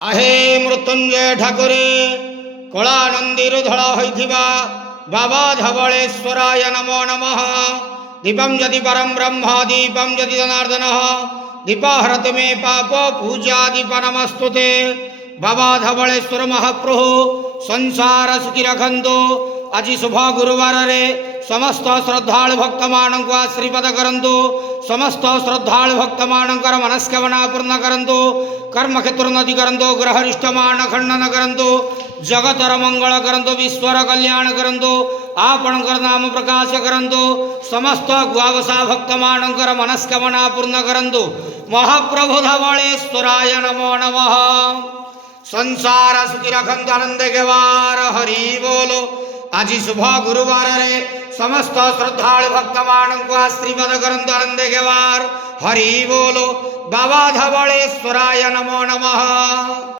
आहे मृत्युंजय ठाकुरे कला नंदीर धड़ा होइथिबा बाबा धवलेश्वराय नमो नमः। दीपम यदि परम ब्रह्म दीपम यदि जनार्दन दीपाहरत मे पाप पूजा दीप नमस्तुते। बाबा धवलेश्वर महाप्रभु संसार सुखी रखंतु। आज शुभ गुरुवार रे समस्त श्रद्धालु भक्त मानक आशीर्वाद करंतु। समस्त श्रद्धालु भक्त मानकर मनस्कामना पूर्ण करंतु। कर्म क्षेत्र उन्नति करंतु। ग्रहरिष्ट मान खंडन करंतु। जगतर मंगल करंतु। विश्वर कल्याण करंतु। आपणकर नाम प्रकाश करंतु। समस्त गुआवसा भक्त मानकर मनस्कामना पूर्ण करंतु। महाप्रभु धवलेश्वराय नमो नमः। संसार सुखी रखंतु आनंद गेवार हरि बोलो। आज शुभ गुरुवार रे समस्त श्रद्धालु भक्त मानक आशीर्वाद करंतु आनंद गेवार हरि बोलो। बाबा धवलेश्वराय नमो नमः।